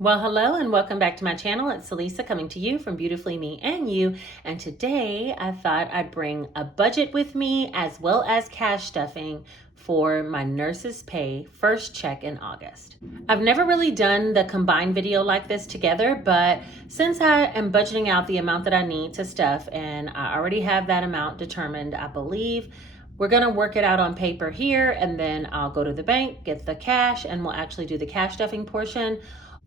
Well, hello and welcome back to my channel. It's Celisa coming to you from Beautifully Me and You. And today I thought I'd bring a budget with me as well as cash stuffing for my nurse's pay first check in August. I've never really done the combined video like this together, but since I am budgeting out the amount that I need to stuff and I already have that amount determined, I believe, we're gonna work it out on paper here, and then I'll go to the bank, get the cash, and we'll actually do the cash stuffing portion.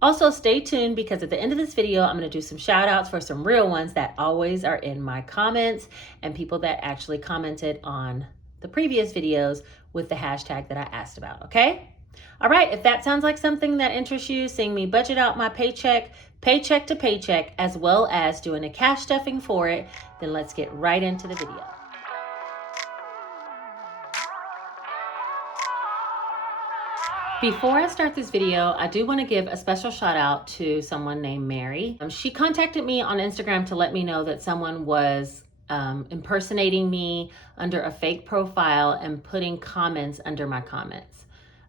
Also, stay tuned because at the end of this video, I'm going to do some shout outs for some real ones that always are in my comments and people that actually commented on the previous videos with the hashtag that I asked about, okay? All right, if that sounds like something that interests you, seeing me budget out my paycheck to paycheck, as well as doing a cash stuffing for it, then let's get right into the video. Before I start this video, I do want to give a special shout out to someone named Mary. She contacted me on Instagram to let me know that someone was impersonating me under a fake profile and putting comments under my comments.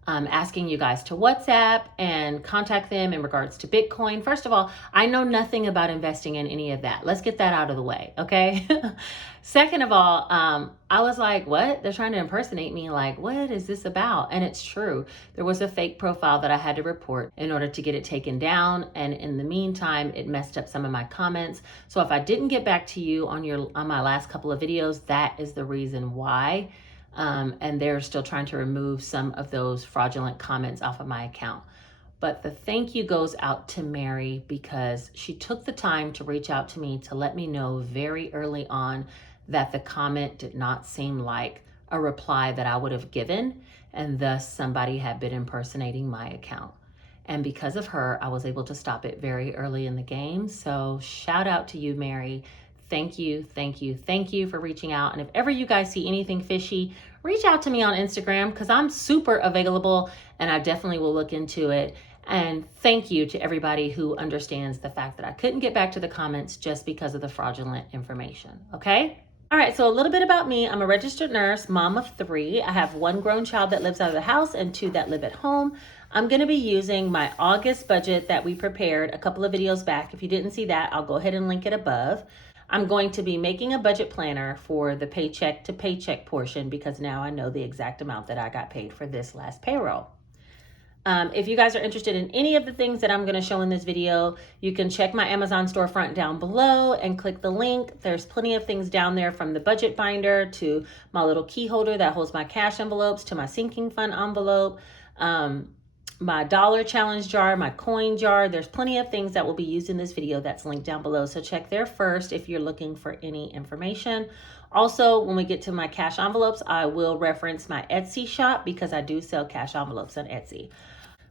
Asking you guys to WhatsApp and contact them in regards to Bitcoin. First of all, I know nothing about investing in any of that. Let's get that out of the way, okay? Second of all, I was like, what? They're trying to impersonate me. Like, what is this about? And it's true. There was a fake profile that I had to report in order to get it taken down. And in the meantime, it messed up some of my comments. So if I didn't get back to you on my last couple of videos, that is the reason why. And they're still trying to remove some of those fraudulent comments off of my account. But the thank you goes out to Mary because she took the time to reach out to me to let me know very early on that the comment did not seem like a reply that I would have given, and thus somebody had been impersonating my account. And because of her, I was able to stop it very early in the game. So shout out to you, Mary. Thank you, thank you, thank you for reaching out. And if ever you guys see anything fishy, reach out to me on Instagram because I'm super available and I definitely will look into it. And thank you to everybody who understands the fact that I couldn't get back to the comments just because of the fraudulent information, okay? All right, so a little bit about me. I'm a registered nurse, mom of 3. I have 1 grown child that lives out of the house and 2 that live at home. I'm gonna be using my August budget that we prepared a couple of videos back. If you didn't see that, I'll go ahead and link it above. I'm going to be making a budget planner for the paycheck to paycheck portion because now I know the exact amount that I got paid for this last payroll. If you guys are interested in any of the things that I'm going to show in this video, you can check my Amazon storefront down below and click the link. There's plenty of things down there, from the budget binder to my little key holder that holds my cash envelopes to my sinking fund envelope, my dollar challenge jar, my coin jar. There's plenty of things that will be used in this video that's linked down below. So check there first if you're looking for any information. Also, when we get to my cash envelopes, I will reference my Etsy shop because I do sell cash envelopes on Etsy.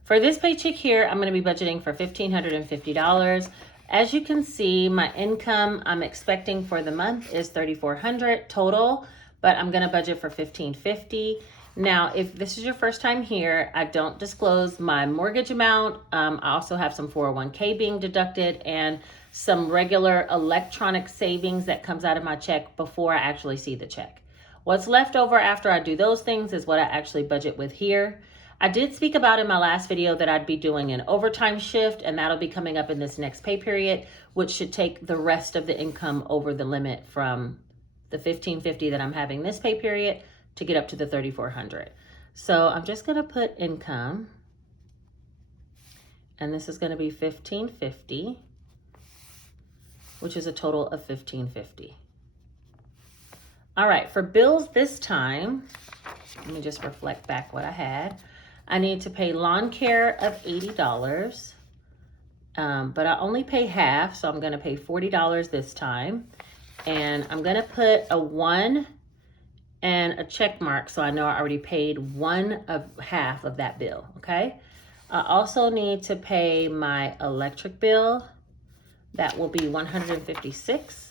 For this paycheck here, I'm going to be budgeting for $1,550. As you can see, my income I'm expecting for the month is $3,400 total, but I'm going to budget for $1,550. Now, if this is your first time here, I don't disclose my mortgage amount. I also have some 401k being deducted and some regular electronic savings that comes out of my check before I actually see the check. What's left over after I do those things is what I actually budget with here. I did speak about in my last video that I'd be doing an overtime shift, and that'll be coming up in this next pay period, which should take the rest of the income over the limit from the $1,550 that I'm having this pay period to get up to the $3,400. So I'm just going to put income, and this is going to be $1,550, which is a total of $1,550. All right, for bills this time, let me just reflect back what I had. I need to pay lawn care of $80, but I only pay half, so I'm going to pay $40 this time. And I'm going to put a 1 and a check mark so I know I already paid half of that bill, okay? I also need to pay my electric bill. That will be $156.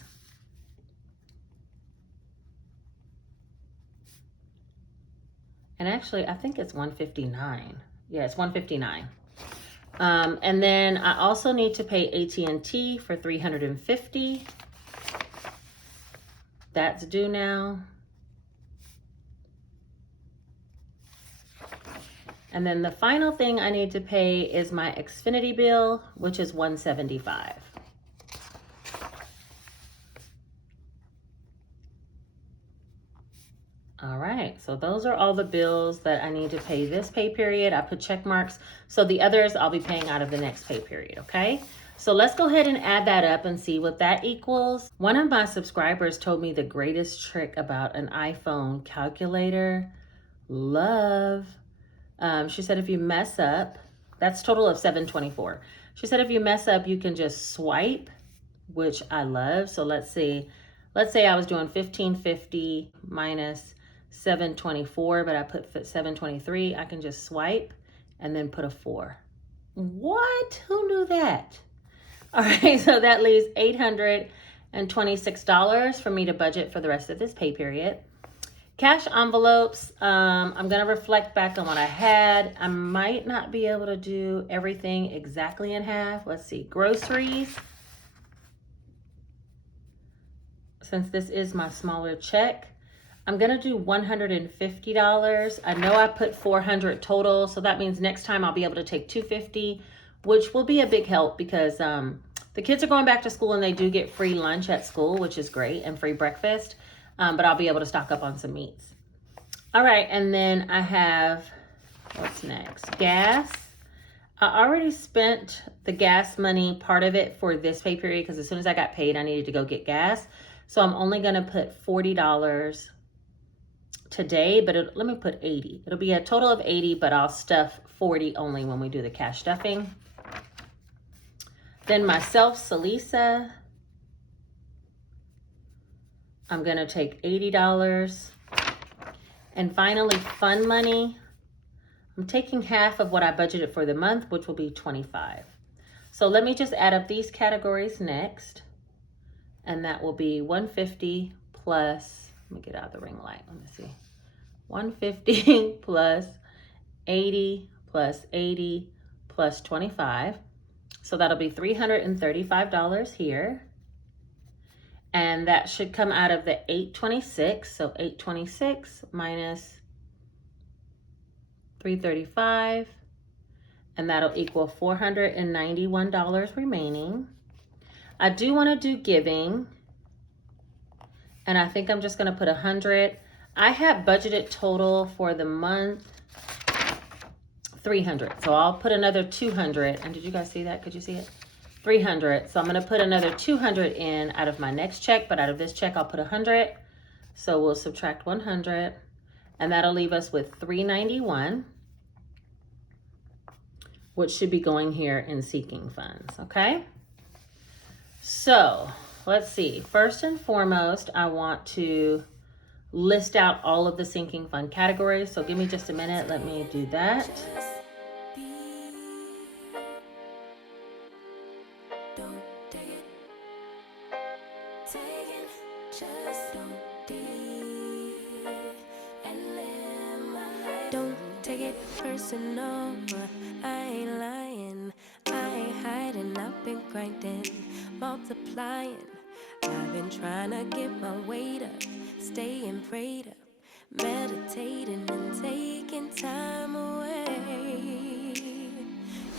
And actually, I think it's $159. Yeah, it's $159. And then I also need to pay AT&T for $350. That's due now. And then the final thing I need to pay is my Xfinity bill, which is $175. All right, so those are all the bills that I need to pay this pay period. I put check marks. So the others I'll be paying out of the next pay period, okay? So let's go ahead and add that up and see what that equals. One of my subscribers told me the greatest trick about an iPhone calculator. Love. She said if you mess up, that's total of $724. She said if you mess up, you can just swipe, which I love. So let's see. Let's say I was doing 1550 minus 724, but I put 723. I can just swipe and then put a 4. What? Who knew that? All right, so that leaves $826 for me to budget for the rest of this pay period. Cash envelopes, I'm gonna reflect back on what I had. I might not be able to do everything exactly in half. Let's see, groceries. Since this is my smaller check, I'm gonna do $150. I know I put $400 total, so that means next time I'll be able to take $250, which will be a big help because the kids are going back to school and they do get free lunch at school, which is great, and free breakfast, but I'll be able to stock up on some meats. All right, and then I have, what's next? Gas. I already spent the gas money, part of it for this pay period, because as soon as I got paid, I needed to go get gas. So I'm only gonna put $40 today, but let me put 80. It'll be a total of 80, but I'll stuff 40 only when we do the cash stuffing. Then myself, Salisa, I'm gonna take $80. And finally, fun money. I'm taking half of what I budgeted for the month, which will be $25. So let me just add up these categories next. And that will be $150 plus, let me get out the ring light, let me see. $150 plus 80 plus 80 plus 25. So that'll be $335 here. And that should come out of the $826. So $826 minus $335. And that'll equal $491 remaining. I do want to do giving. And I think I'm just going to put 100. I have budgeted total for the month 300. So I'll put another 200. And did you guys see that? Could you see it? 300. So I'm going to put another 200 in out of my next check, but out of this check I'll put 100. So we'll subtract 100, and that'll leave us with 391, which should be going here in seeking funds. Okay. So let's see. First and foremost, I want to list out all of the sinking fund categories. So give me just a minute. Let me do that. Don't take it personal, I ain't lying, I ain't hiding, I've been grinding, multiplying, I've been trying to get my weight up, staying prayed up, meditating and taking time away.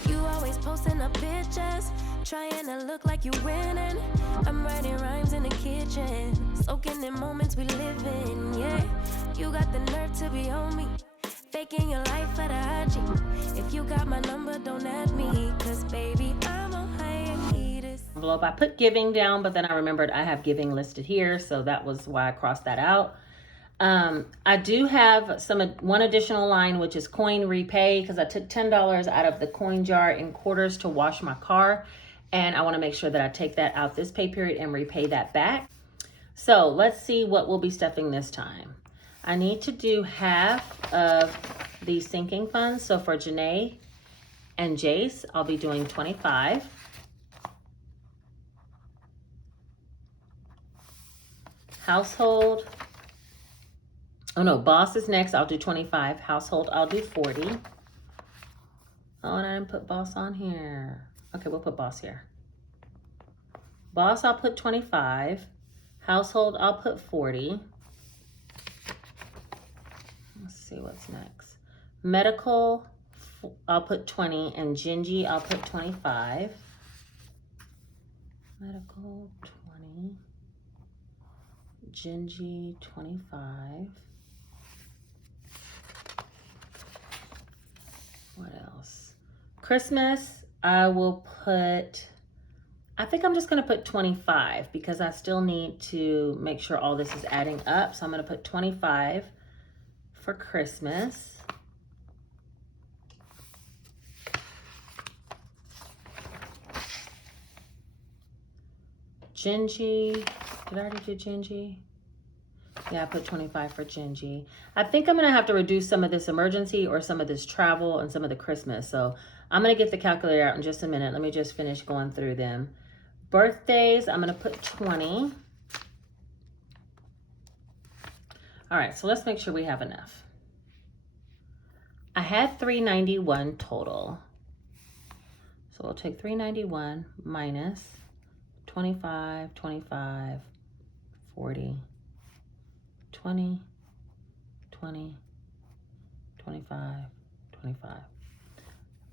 You always posting up pictures, trying to look like you winning. I'm writing rhymes in the kitchen, soaking in moments we live in, yeah. You got the nerve to be on me, faking your life for the IG. If you got my number, don't add me, cause baby, I'm on hiatus. Envelope. I put giving down, but then I remembered I have giving listed here, so that was why I crossed that out. I do have one additional line, which is coin repay, because I took $10 out of the coin jar in quarters to wash my car, and I want to make sure that I take that out this pay period and repay that back. So let's see what we'll be stuffing this time. I need to do half of these sinking funds. So for Janae and Jace, I'll be doing 25. Household. Oh no, boss is next. I'll do 25. Household, I'll do 40. Oh, and I didn't put boss on here. Okay, we'll put boss here. Boss, I'll put 25. Household, I'll put 40. Let's see what's next. Medical, I'll put 20, and Gingy, I'll put 25. Medical, 20. Gingy, 25. What else? Christmas, I will put, I think I'm just going to put 25 because I still need to make sure all this is adding up. So I'm going to put 25 for Christmas. Gingy, did I already do Gingy? Yeah, I put 25 for Gingy. I think I'm going to have to reduce some of this emergency or some of this travel and some of the Christmas. So I'm going to get the calculator out in just a minute. Let me just finish going through them. Birthdays, I'm going to put 20. All right, so let's make sure we have enough. I had $391 total. So we'll take $391 minus 25, 25, 40, 20, 20, 25, 25.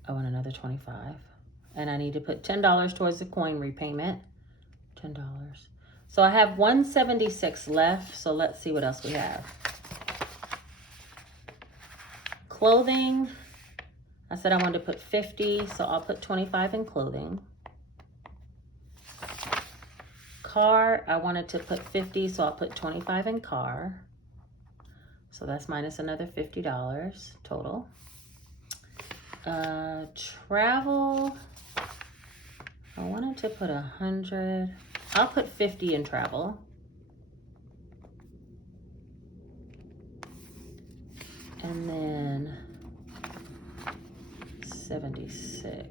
Oh, and another 25. And I need to put $10 towards the coin repayment. $10. So I have $176 left. So let's see what else we have. Clothing. I said I wanted to put 50, so I'll put 25 in clothing. Car, I wanted to put 50, so I'll put 25 in car. So that's minus another $50 total. Travel, I wanted to put 100. I'll put 50 in travel. And then 76.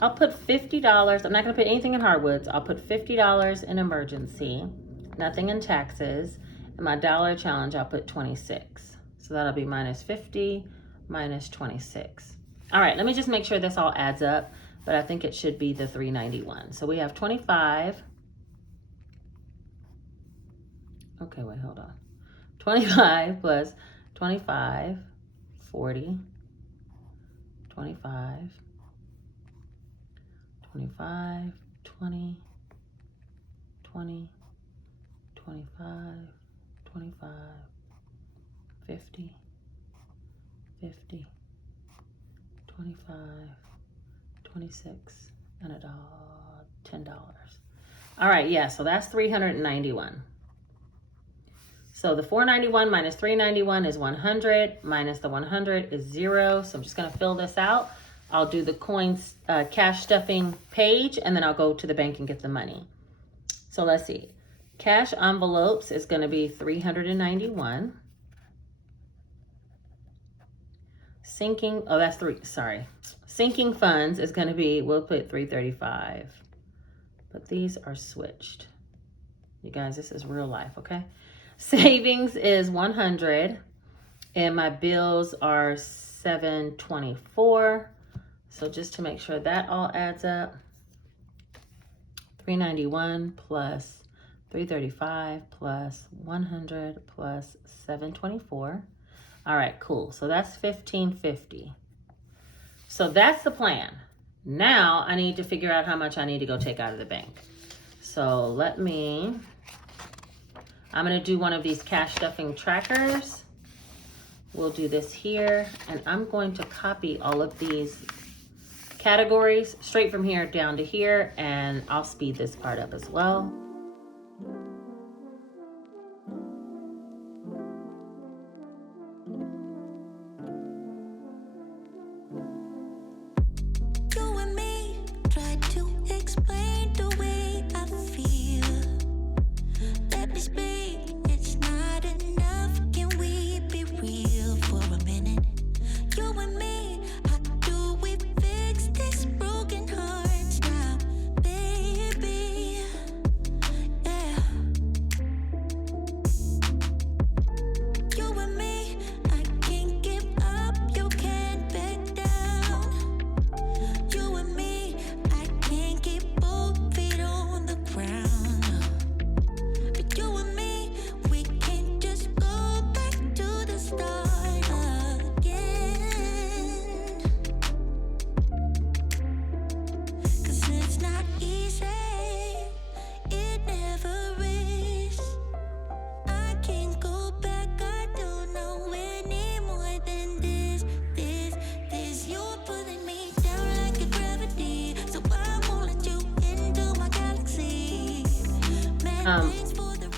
I'll put $50. I'm not going to put anything in hardwoods. I'll put $50 in emergency, nothing in taxes. And my dollar challenge, I'll put 26. So that'll be minus 50, minus 26. All right, let me just make sure this all adds up, but I think it should be the 391. So we have 25. Okay, wait, hold on. 25 plus 25, 40, 25, 25, 20, 20, 25, 25, 50, 50, 25, 26, and $10. All right, yeah, so that's 391. So the 491 minus 391 is 100, minus the 100 is 0. So I'm just gonna fill this out. I'll do the coins cash stuffing page, and then I'll go to the bank and get the money. So let's see. Cash envelopes is gonna be 391. Sinking, oh, that's Sinking funds is gonna be, we'll put 335. But these are switched. You guys, this is real life, okay? Savings is 100, and my bills are 724. So just to make sure that all adds up, 391 plus 335 plus 100 plus 724. All right, cool. So that's 1550. So that's the plan. Now I need to figure out how much I need to go take out of the bank. So I'm going to do one of these cash stuffing trackers. We'll do this here, and I'm going to copy all of these categories straight from here down to here, and I'll speed this part up as well.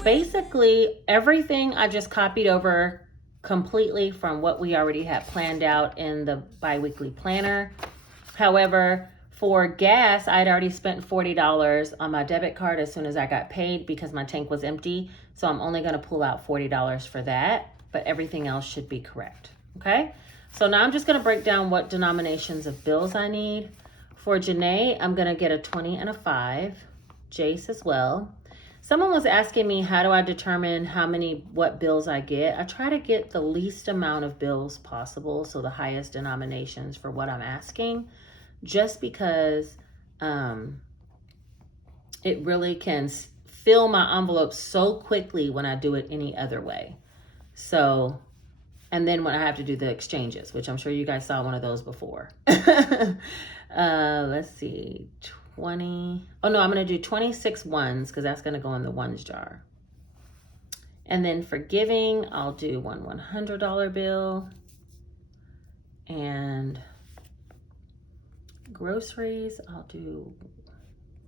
Basically, everything I just copied over completely from what we already had planned out in the bi-weekly planner. However, for gas, I'd already spent $40 on my debit card as soon as I got paid because my tank was empty. So I'm only going to pull out $40 for that, but everything else should be correct. Okay. So now I'm just going to break down what denominations of bills I need. For Janae, I'm going to get a 20 and a 5. Jace as well. Someone was asking me, how do I determine what bills I get? I try to get the least amount of bills possible, so the highest denominations for what I'm asking, just because it really can fill my envelope so quickly when I do it any other way. So, and then when I have to do the exchanges, which I'm sure you guys saw one of those before. Let's see, 20. Oh no, I'm going to do 26 ones because that's going to go in the ones jar. And then for giving, I'll do one $100 bill. And groceries, I'll do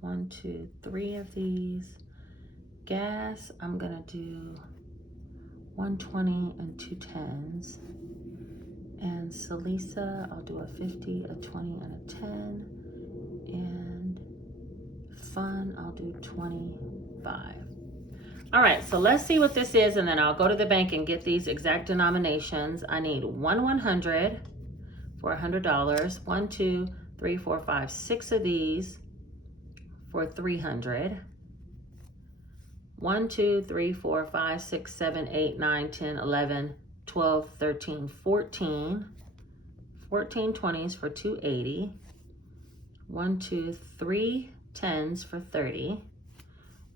1, 2, 3 of these. Gas, I'm going to do 120 and 2 10s. And Salisa, I'll do a 50, a 20, and a 10. And fun, I'll do 25. All right, so let's see what this is, and then I'll go to the bank and get these exact denominations. I need 100 for $100. 1, 2, 3, 4, 5, 6 of these for $300. 1, 2, 3, 4, 5, 6, 7, 8, 9, 10, 11, 12, 13, 14. 14 20s for $280. 1, 2, 3 10s for $30.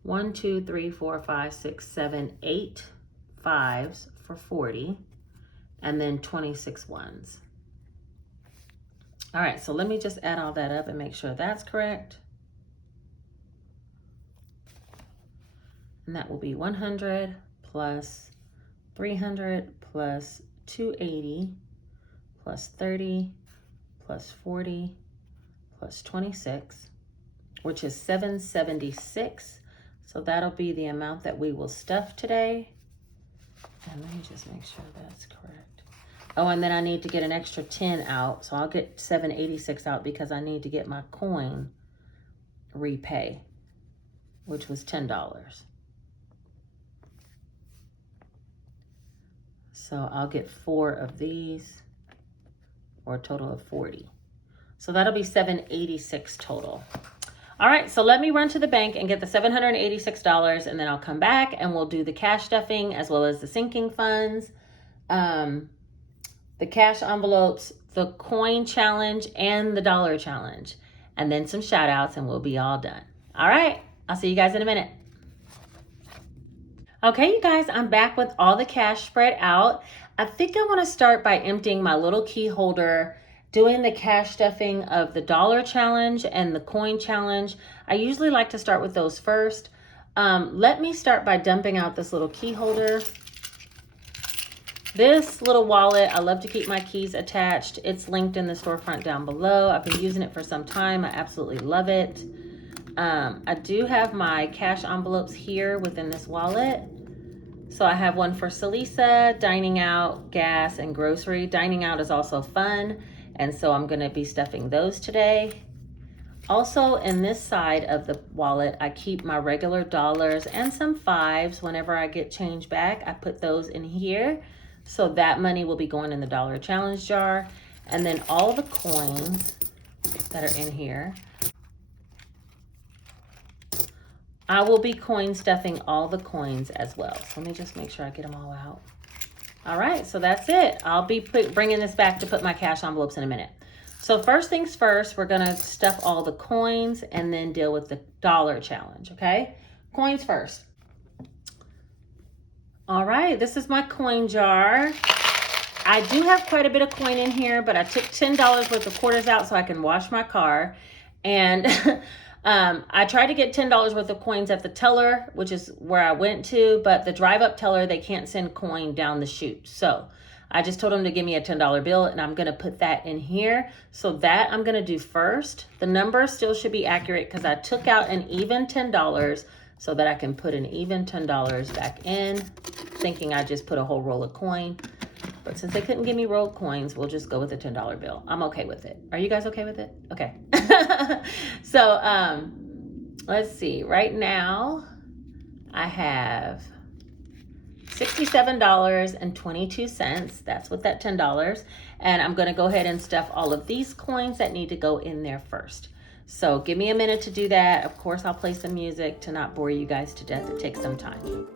1, 2, 3, 4, 5, 6, 7, 8 5s for $40. And then 26 ones. All right, so let me just add all that up and make sure that's correct. And that will be 100 plus 300 plus 280 plus 30 plus 40 plus 26, which is 776. So that'll be the amount that we will stuff today. And let me just make sure that's correct. Oh, and then I need to get an extra 10 out. So I'll get 786 out because I need to get my coin repay, which was $10. So I'll get 4 of these for a total of 40. So that'll be 786 total. All right, so let me run to the bank and get the $786, and then I'll come back and we'll do the cash stuffing as well as the sinking funds, the cash envelopes, the coin challenge, and the dollar challenge, and then some shout outs, and we'll be all done. All right, I'll see you guys in a minute. Okay, you guys, I'm back with all the cash spread out. I think I want to start by emptying my little key holder, doing the cash stuffing of the dollar challenge and the coin challenge. I usually like to start with those first. Let me start by dumping out this little key holder. This little wallet, I love to keep my keys attached. It's linked in the storefront down below. I've been using it for some time. I absolutely love it. I do have my cash envelopes here within this wallet. So I have one for Salisa, dining out, gas, and grocery. Dining out is also fun, and so I'm going to be stuffing those today. Also, in this side of the wallet, I keep my regular dollars and some 5s. Whenever I get change back, I put those in here. So that money will be going in the dollar challenge jar. And then all the coins that are in here, I will be coin stuffing all the coins as well. So let me just make sure I get them all out. All right, so that's it. I'll be bringing this back to put my cash envelopes in a minute. So first things first, we're gonna stuff all the coins and then deal with the dollar challenge, okay? Coins first. All right, this is my coin jar. I do have quite a bit of coin in here, but I took $10 worth of quarters out so I can wash my car. And I tried to get $10 worth of coins at the teller, which is where I went to, but the drive-up teller, they can't send coin down the chute. So I just told them to give me a $10 bill, and I'm gonna put that in here. So that I'm gonna do first. The number still should be accurate because I took out an even $10, so that I can put an even $10 back in, thinking I just put a whole roll of coin. But since they couldn't give me rolled coins, we'll just go with a $10 bill. I'm okay with it. Are you guys okay with it? Okay. So let's see. Right now, I have $67.22. That's with that $10. And I'm going to go ahead and stuff all of these coins that need to go in there first. So give me a minute to do that. Of course, I'll play some music to not bore you guys to death. It takes some time.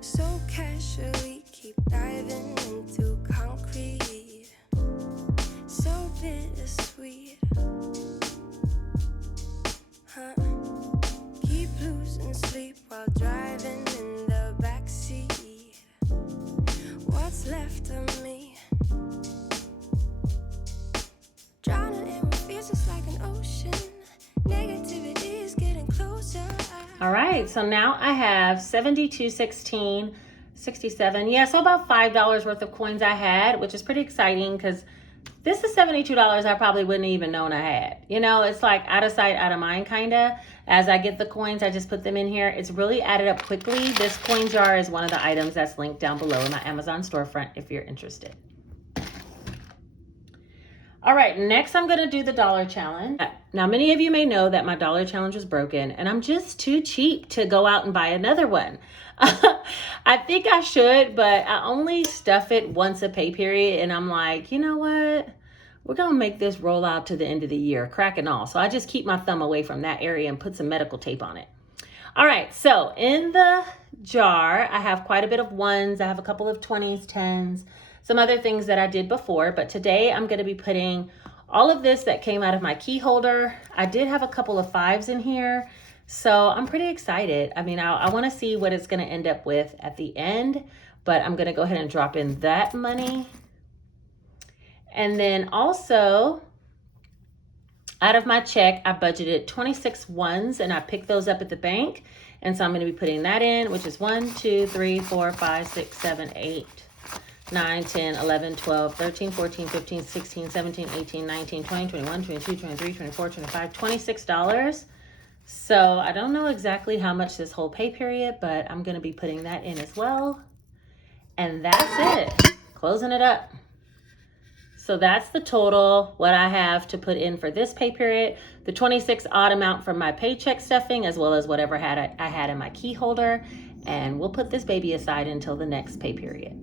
So casually keep diving into concrete. So bittersweet. Huh? Keep losing sleep while driving in the backseat. What's left of me? Drowning in what feels just like an ocean. Negativity is getting closer. All right, so now I have $72.16, 67. Yeah, so about $5 worth of coins I had, which is pretty exciting because this is $72 I probably wouldn't even known I had. You know, it's like out of sight, out of mind kind of. As I get the coins, I just put them in here. It's really added up quickly. This coin jar is one of the items that's linked down below in my Amazon storefront if you're interested. All right, next I'm gonna do the dollar challenge. Now, many of you may know that my dollar challenge was broken and I'm just too cheap to go out and buy another one. I think I should, but I only stuff it once a pay period and I'm like, you know what? We're gonna make this roll out to the end of the year, crack and all. So I just keep my thumb away from that area and put some medical tape on it. All right, so in the jar, I have quite a bit of ones. I have a couple of 20s, 10s, some other things that I did before, but today I'm gonna be putting all of this that came out of my key holder. I did have a couple of 5s in here, so I'm pretty excited. I mean, I wanna see what it's gonna end up with at the end, but I'm gonna go ahead and drop in that money. And then also, out of my check, I budgeted 26 ones and I picked those up at the bank. And so I'm gonna be putting that in, which is 1, 2, 3, 4, 5, 6, 7, 8, 9, 10, 11, 12, 13, 14, 15, 16, 17, 18, 19, 20, 21, 22, 23, 24, 25, $26. So I don't know exactly how much this whole pay period, but I'm gonna be putting that in as well. And that's it, closing it up. So that's the total, what I have to put in for this pay period, the 26 odd amount from my paycheck stuffing, as well as whatever I had in my key holder. And we'll put this baby aside until the next pay period.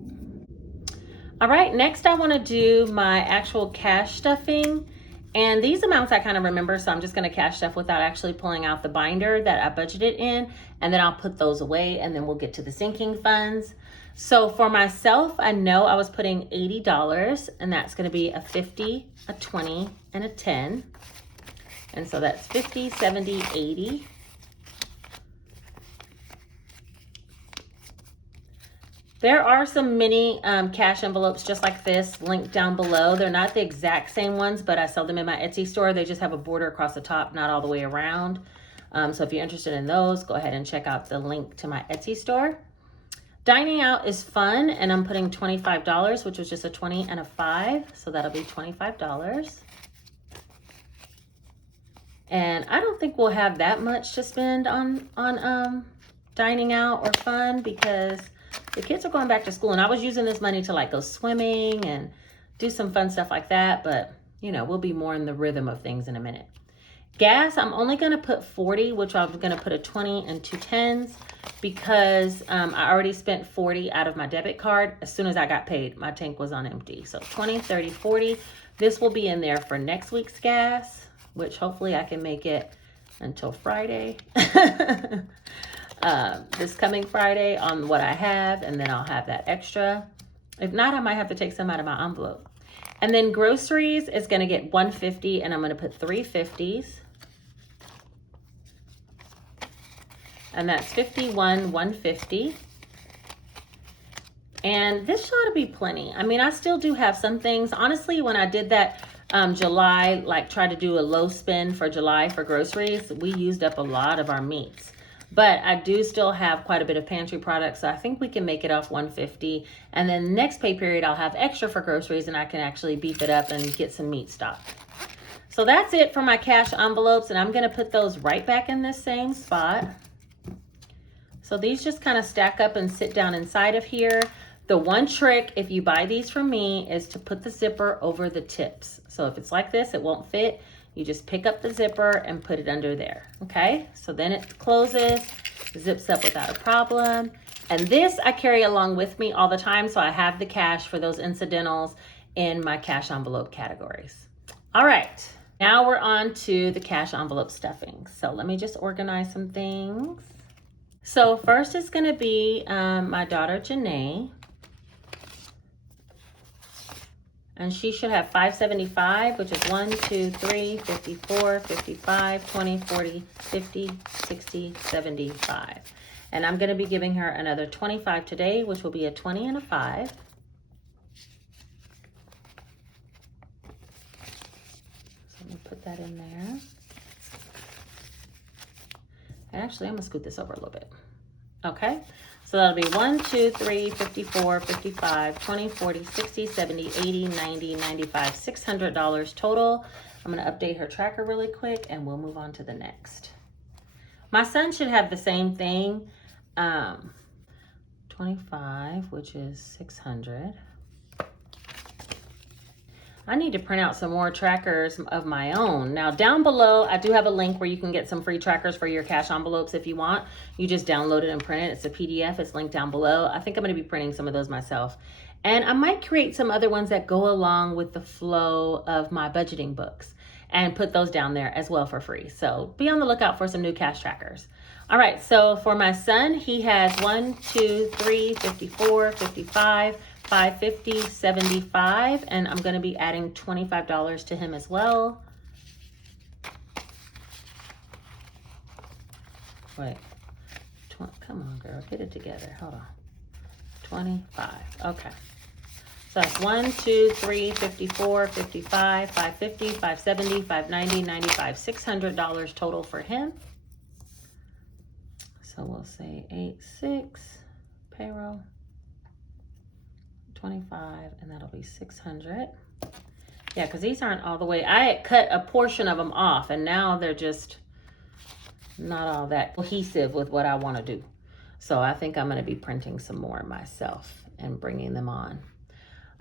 All right, next I wanna do my actual cash stuffing. And these amounts I kind of remember, so I'm just gonna cash stuff without actually pulling out the binder that I budgeted in, and then I'll put those away and then we'll get to the sinking funds. So for myself, I know I was putting $80 and that's gonna be a 50, a 20, and a 10. And so that's 50, 70, 80. There are some mini cash envelopes just like this linked down below. They're not the exact same ones, but I sell them in my Etsy store. They just have a border across the top, not all the way around. So if you're interested in those, go ahead and check out the link to my Etsy store. Dining out is fun, and I'm putting $25, which was just a 20 and a 5, so that'll be $25. And I don't think we'll have that much to spend on dining out or fun because the kids are going back to school, and I was using this money to like go swimming and do some fun stuff like that, but you know, we'll be more in the rhythm of things in a minute. Gas, I'm only gonna put 40, which I'm gonna put a 20 and 2 10s because I already spent 40 out of my debit card. As soon as I got paid, my tank was on empty. So 20, 30, 40. This will be in there for next week's gas, which hopefully I can make it until Friday. This coming Friday on what I have, and then I'll have that extra. If not, I might have to take some out of my envelope. And then groceries is gonna get 150, and I'm gonna put 3 50s. And that's 51, 150. And this ought to be plenty. I mean, I still do have some things. Honestly, when I did that July, like try to do a low spend for July for groceries, we used up a lot of our meats. But I do still have quite a bit of pantry products, so I think we can make it off $150. And then next pay period, I'll have extra for groceries, and I can actually beef it up and get some meat stock. So that's it for my cash envelopes, and I'm gonna put those right back in this same spot. So these just kind of stack up and sit down inside of here. The one trick, if you buy these from me, is to put the zipper over the tips. So if it's like this, it won't fit. You just pick up the zipper and put it under there, okay? So then it closes, zips up without a problem. And this I carry along with me all the time, so I have the cash for those incidentals in my cash envelope categories. All right, now we're on to the cash envelope stuffing. So let me just organize some things. So first is gonna be my daughter, Janae. And she should have 575, which is 1, 2, 3, 54, 55, 20, 40, 50, 60, 75. And I'm gonna be giving her another 25 today, which will be a 20 and a 5. So I'm gonna put that in there. And actually, I'm gonna scoot this over a little bit. Okay, so that'll be 1, 2, 3, 54, 55, 20, 40, 60, 70, 80, 90, 95, $600 total. I'm gonna update her tracker really quick and we'll move on to the next. My son should have the same thing. 25, which is 600. I need to print out some more trackers of my own. Now down below, I do have a link where you can get some free trackers for your cash envelopes if you want. You just download it and print it. It's a PDF, it's linked down below. I think I'm gonna be printing some of those myself. And I might create some other ones that go along with the flow of my budgeting books and put those down there as well for free. So be on the lookout for some new cash trackers. All right, so for my son, he has 1, 2, 3, 54, 55, 550, 75, and I'm gonna be adding $25 to him as well. Wait, come on girl, get it together, hold on. 25, okay. So that's 1, 2, 3, 54, 55, 550, 570, 590, 95, $600 total for him. So we'll say 86 payroll. 25, and that'll be 600. Yeah, because these aren't all the way. I cut a portion of them off, and now they're just not all that cohesive with what I want to do. So I think I'm going to be printing some more myself and bringing them on.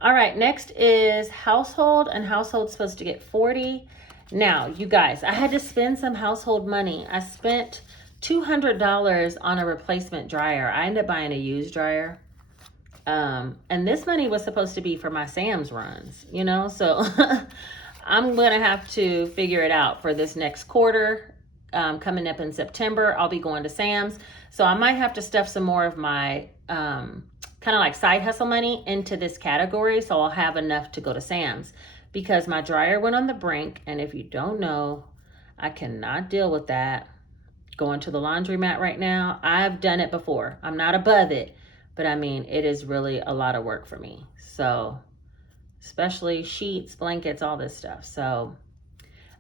All right, next is household, and household's supposed to get 40. Now, you guys, I had to spend some household money. I spent $200 on a replacement dryer. I ended up buying a used dryer. And this money was supposed to be for my Sam's runs, you know, so I'm going to have to figure it out for this next quarter. Coming up in September, I'll be going to Sam's. So I might have to stuff some more of my kind of like side hustle money into this category. So I'll have enough to go to Sam's because my dryer went on the brink. And if you don't know, I cannot deal with that going to the laundromat right now. I've done it before. I'm not above it. But I mean, it is really a lot of work for me. So, especially sheets, blankets, all this stuff. So,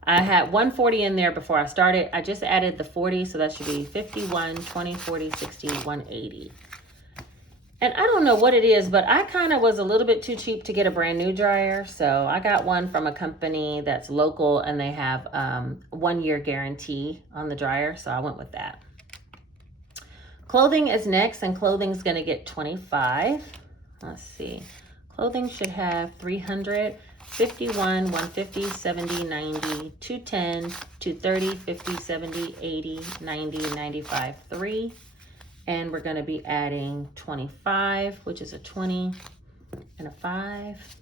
I had 140 in there before I started. I just added the 40, so that should be 51, 20, 40, 60, 180. And I don't know what it is, but I kind of was a little bit too cheap to get a brand new dryer. So, I got one from a company that's local, and they have 1-year guarantee on the dryer. So, I went with that. Clothing is next, and clothing's gonna get 25. Let's see. Clothing should have 300, 51, 150, 70, 90, 210, 230, 50, 70, 80, 90, 95, 3. And we're gonna be adding 25, which is a 20 and a 5.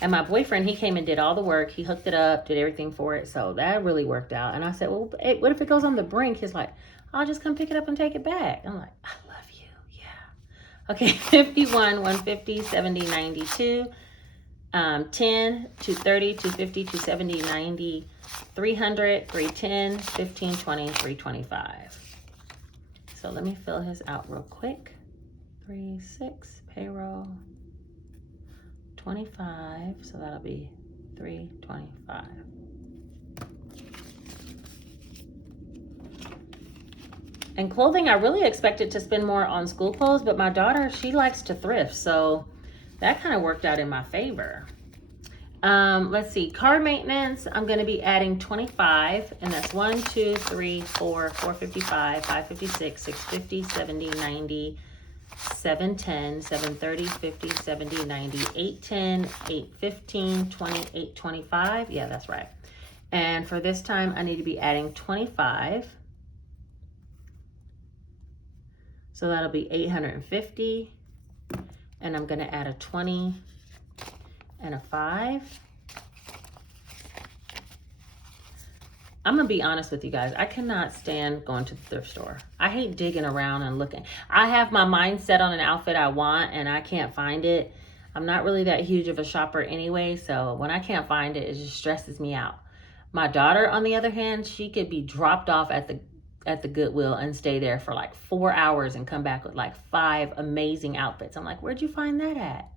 And my boyfriend, he came and did all the work. He hooked it up, did everything for it. So that really worked out. And I said, well, hey, what if it goes on the brink? He's like, I'll just come pick it up and take it back. I'm like, I love you, yeah. Okay, 51, 150, 70, 92, 10, 230, 250, 270, 90, 300, 310, 15, 20, 325. So let me fill his out real quick. 36, payroll. 25, so that'll be 325. And clothing, I really expected to spend more on school clothes, but my daughter, she likes to thrift, so that kind of worked out in my favor. Let's see, car maintenance, I'm going to be adding 25, and that's 1, 2, 3, 4, 455, 556, 650, 70, 90, 710, 730, 50, 70, 90, 810, 815, 20, 825. Yeah, that's right. And for this time, I need to be adding 25. So that'll be 850. And I'm going to add a 20 and a 5. I'm going to be honest with you guys. I cannot stand going to the thrift store. I hate digging around and looking. I have my mind set on an outfit I want and I can't find it. I'm not really that huge of a shopper anyway, so when I can't find it, it just stresses me out. My daughter, on the other hand, she could be dropped off at the Goodwill and stay there for like 4 hours and come back with like 5 amazing outfits. I'm like, where'd you find that at?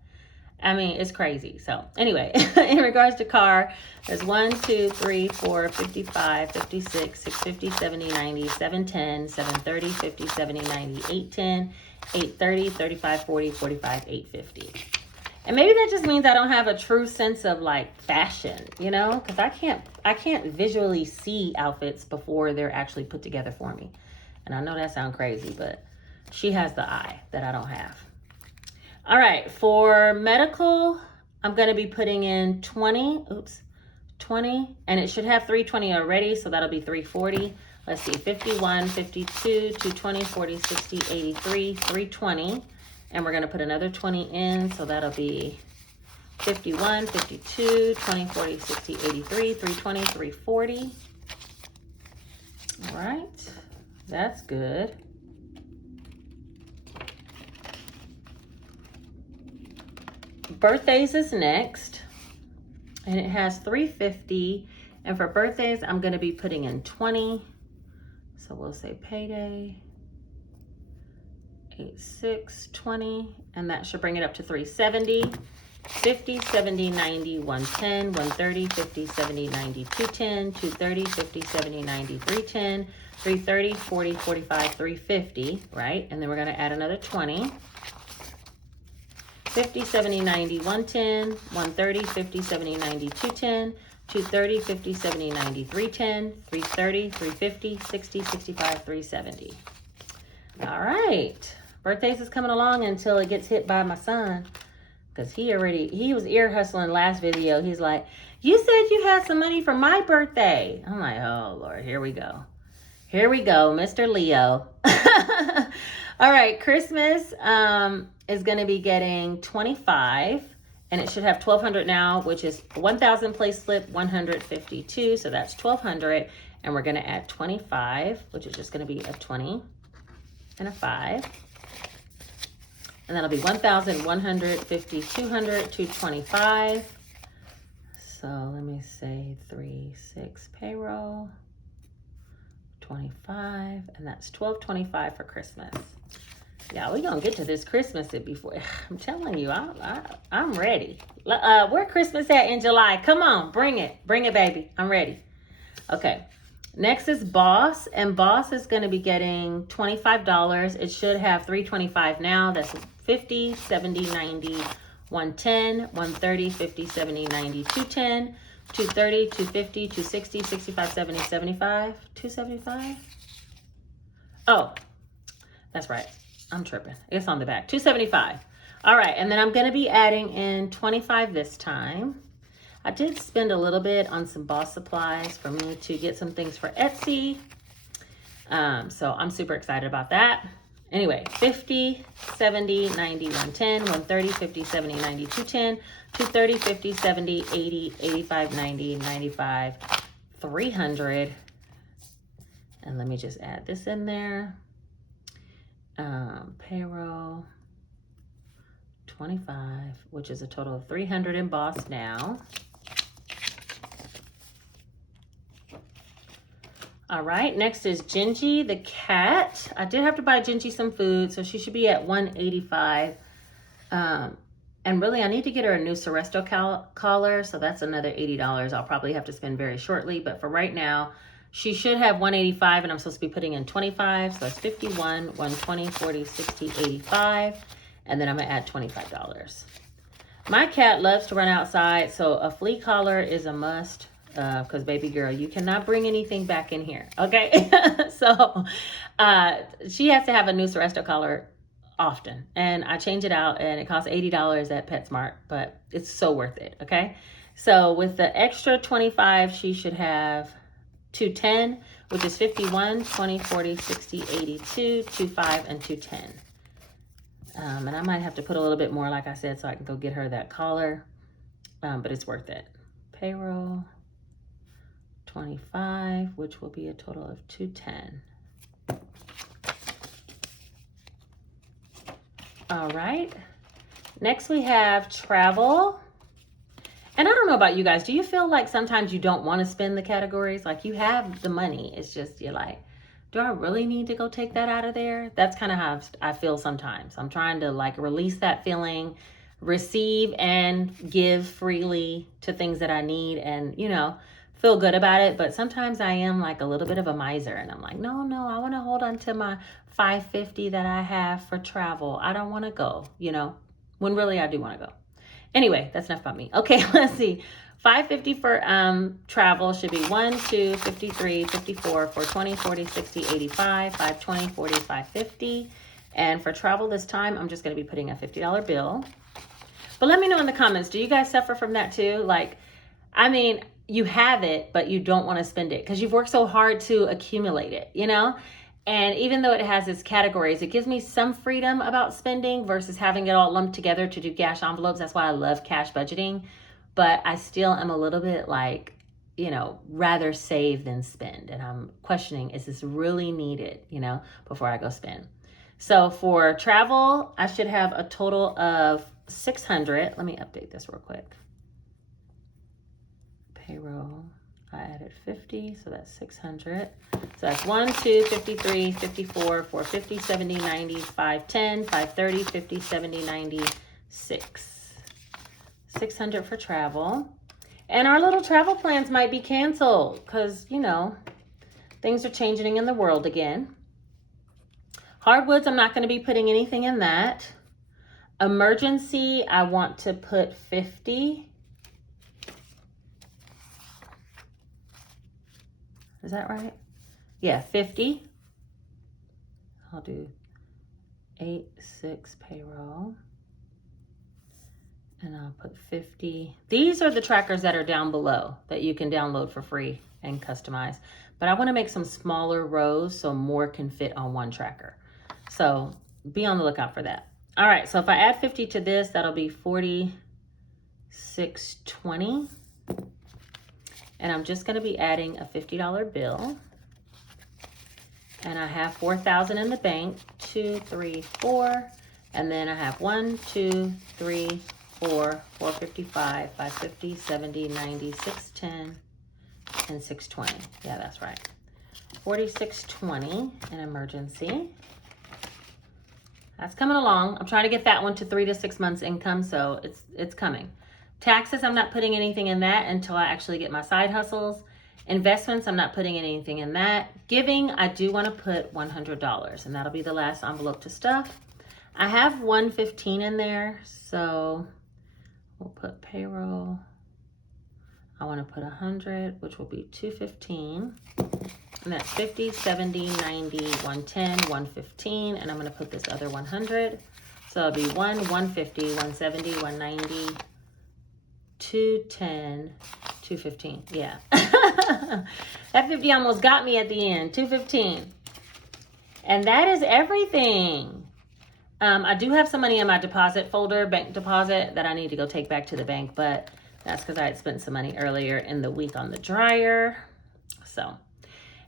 I mean, it's crazy. So anyway, in regards to car, there's 1, 2, 3, 4, 55, 56, 650, 70, 90, 710, 730, 50, 70, 90, 810, 830, 35, 40, 45, 850. And maybe that just means I don't have a true sense of like fashion, you know, because I can't visually see outfits before they're actually put together for me. And I know that sounds crazy, but she has the eye that I don't have. All right, for medical, I'm going to be putting in 20, and it should have 320 already, so that'll be 340. Let's see, 51, 52, 220, 40, 60, 83, 320. And we're going to put another 20 in, so that'll be 51, 52, 20, 40, 60, 83, 320, 340. All right, that's good. Birthdays is next, and it has 350. And for birthdays, I'm going to be putting in 20. So we'll say payday. 8, 6, 20, and that should bring it up to 370, 50, 70, 90, 110, 130, 50, 70, 90, 210, 230, 50, 70, 90, 310, 330, 40, 45, 350, right? And then we're going to add another 20. 50, 70, 90, 110, 130, 50, 70, 90, 210, 230, 50, 70, 90, 310, 330, 350, 60, 65, 370. All right. Birthdays is coming along until it gets hit by my son, because he was ear hustling last video. He's like, you said you had some money for my birthday. I'm like, oh Lord, here we go. Here we go, Mr. Leo. All right, Christmas is going to be getting 25, and it should have 1,200 now, which is 1,000 place slip, 152. So that's 1,200, and we're going to add 25, which is just going to be a 20 and a 5. And that'll be 1,150, 200, 225. So let me say 3, 6 payroll, 25, and that's 1225 for Christmas. Yeah, we're gonna get to this Christmas before. I'm telling you, I'm ready. Where Christmas at in July? Come on, bring it, baby. I'm ready. Okay. Next is Boss, and Boss is going to be getting $25. It should have $325 now. That's 50, 70, 90, 110, 130, 50, 70, 90, 210, 230, 250, 260, 65, 70, 75, 275. Oh, that's right. I'm tripping. It's on the back. 275. All right, and then I'm going to be adding in 25 this time. I did spend a little bit on some Boss supplies for me to get some things for Etsy. So I'm super excited about that. Anyway, 50, 70, 90, 110, 130, 50, 70, 90, 210, 230, 50, 70, 80, 85, 90, 95, 300. And let me just add this in there. Payroll, 25, which is a total of 300 in Boss now. All right, next is Gingy the cat. I did have to buy Gingy some food, so she should be at 185. And really, I need to get her a new Seresto collar, so that's another $80 I'll probably have to spend very shortly. But for right now, She should have 185 and I'm supposed to be putting in 25. So that's 51, 120, 40, 60, 85. And then I'm gonna add $25. My cat loves to run outside, so a flea collar is a must. Because baby girl, you cannot bring anything back in here, okay? So she has to have a noose arresto collar often, and I change it out, and it costs $80 at PetSmart, but it's so worth it, okay? So with the extra 25, she should have 210, which is 51, 20, 40, 60, 82, 25, and 210. And I might have to put a little bit more, like I said, so I can go get her that collar, but it's worth it. Payroll. 25, which will be a total of 210. All right. Next we have travel. And I don't know about you guys. Do you feel like sometimes you don't want to spend the categories? Like you have the money. It's just you're like, do I really need to go take that out of there? That's kind of how I feel sometimes. I'm trying to like release that feeling, receive and give freely to things that I need, and feel good about it. But sometimes I am like a little bit of a miser, and I'm like, no, I want to hold on to my $550 that I have for travel. I don't want to go, when really I do want to go. Anyway, that's enough about me. Okay, let's see. $550 for travel should be 1, 2, 53, 54, 420, 40, 60, 85, 520, 40, 550. And for travel this time, I'm just going to be putting a $50 bill. But let me know in the comments, do you guys suffer from that too? Like, I mean, you have it, but you don't want to spend it because you've worked so hard to accumulate it, And even though it has its categories, it gives me some freedom about spending versus having it all lumped together to do cash envelopes. That's why I love cash budgeting. But I still am a little bit like, rather save than spend. And I'm questioning, is this really needed, before I go spend? So for travel, I should have a total of 600. Let me update this real quick. Payroll, I added 50, so that's 600. So that's 1, 2, 53, 54, 450, 70, 90, 510, 530, 50, 70, 90, 6. 600 for travel. And our little travel plans might be canceled because, things are changing in the world again. Hardwoods, I'm not going to be putting anything in that. Emergency, I want to put 50. Is that right? Yeah, 50. I'll do 8-6 payroll. And I'll put 50. These are the trackers that are down below that you can download for free and customize. But I want to make some smaller rows so more can fit on one tracker. So be on the lookout for that. All right, so if I add 50 to this, that'll be 46.20. And I'm just going to be adding a $50 bill. And I have 4,000 in the bank. 2, 3, 4. And then I have 1, 2, 3, 4, 455, 550, 70, 90, 610, and 620. Yeah, that's right. 46.20 in emergency. That's coming along. I'm trying to get that one to 3 to 6 months income, so it's coming. Taxes, I'm not putting anything in that until I actually get my side hustles. Investments, I'm not putting anything in that. Giving, I do want to put $100, and that'll be the last envelope to stuff. I have 115 in there, so we'll put payroll. I want to put 100, which will be 215. And that's 50, 70, 90, 110, 115. And I'm going to put this other 100. So it'll be 150, 170, 190, 210, 215. Yeah. That 50 almost got me at the end. 215. And that is everything. I do have some money in my deposit folder, bank deposit, that I need to go take back to the bank, but that's because I had spent some money earlier in the week on the dryer. So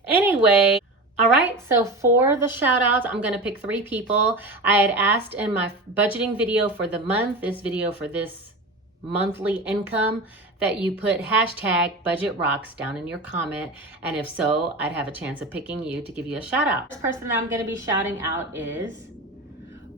anyway, all right, so for the shout outs, I'm going to pick 3 people. I had asked in my budgeting video for the month, this video for this monthly income, that you put hashtag budget rocks down in your comment. And if so, I'd have a chance of picking you to give you a shout out. The first person that I'm going to be shouting out is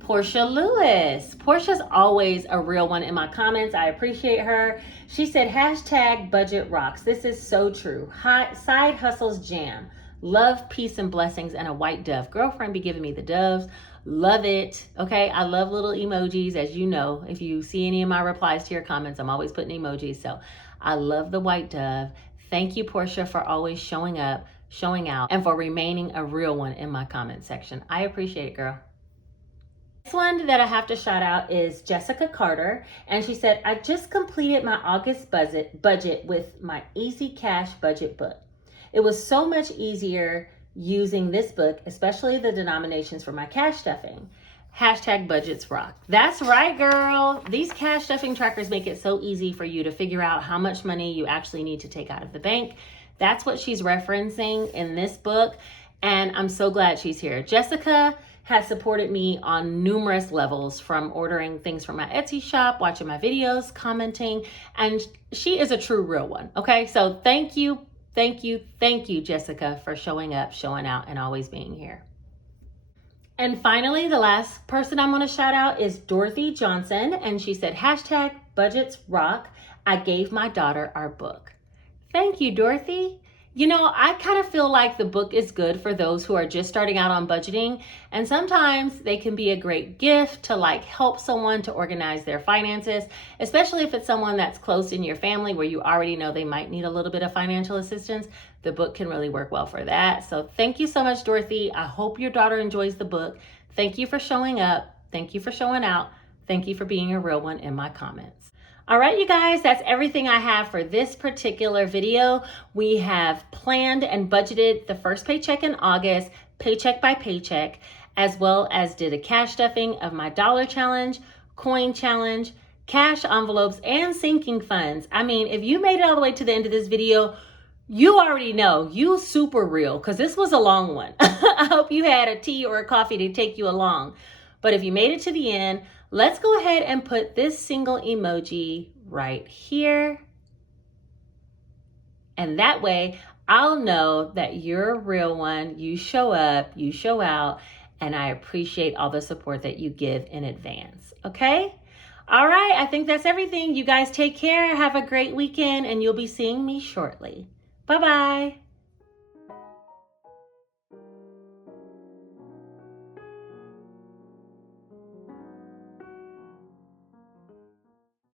Portia Lewis. Portia's always a real one in my comments. I appreciate her. She said, hashtag budget rocks. This is so true. Side hustles jam. Love, peace, and blessings, and a white dove. Girlfriend be giving me the doves. Love it. Okay, I love little emojis, as you know. If you see any of my replies to your comments, I'm always putting emojis. So I love the white dove. Thank you, Portia, for always showing up, showing out, and for remaining a real one in my comment section. I appreciate it, girl. Next one that I have to shout out is Jessica Carter, and she said, I just completed my August budget with my Easy Cash budget book. It was so much easier using this book, especially the denominations for my cash stuffing. Hashtag budgets rock. That's right, girl. These cash stuffing trackers make it so easy for you to figure out how much money you actually need to take out of the bank. That's what she's referencing in this book, and I'm so glad she's here. Jessica has supported me on numerous levels, from ordering things from my Etsy shop, watching my videos, commenting, and she is a true real one. Okay, so thank you, Jessica, for showing up, showing out, and always being here. And finally, the last person I'm going to shout out is Dorothy Johnson, and she said, hashtag budgets rock. I gave my daughter our book. Thank you, Dorothy. You know, I kind of feel like the book is good for those who are just starting out on budgeting, and sometimes they can be a great gift to like help someone to organize their finances, especially if it's someone that's close in your family where you already know they might need a little bit of financial assistance. The book can really work well for that. So thank you so much, Dorothy. I hope your daughter enjoys the book. Thank you for showing up. Thank you for showing out. Thank you for being a real one in my comments. All right, you guys, that's everything I have for this particular video. We have planned and budgeted the first paycheck in August, paycheck by paycheck, as well as did a cash stuffing of my dollar challenge, coin challenge, cash envelopes, and sinking funds. I mean, if you made it all the way to the end of this video, you already know you super real, because this was a long one. I hope you had a tea or a coffee to take you along. But if you made it to the end, let's go ahead and put this single emoji right here. And that way I'll know that you're a real one. You show up, you show out, and I appreciate all the support that you give in advance. Okay? All right, I think that's everything. You guys take care. Have a great weekend, and you'll be seeing me shortly. Bye-bye.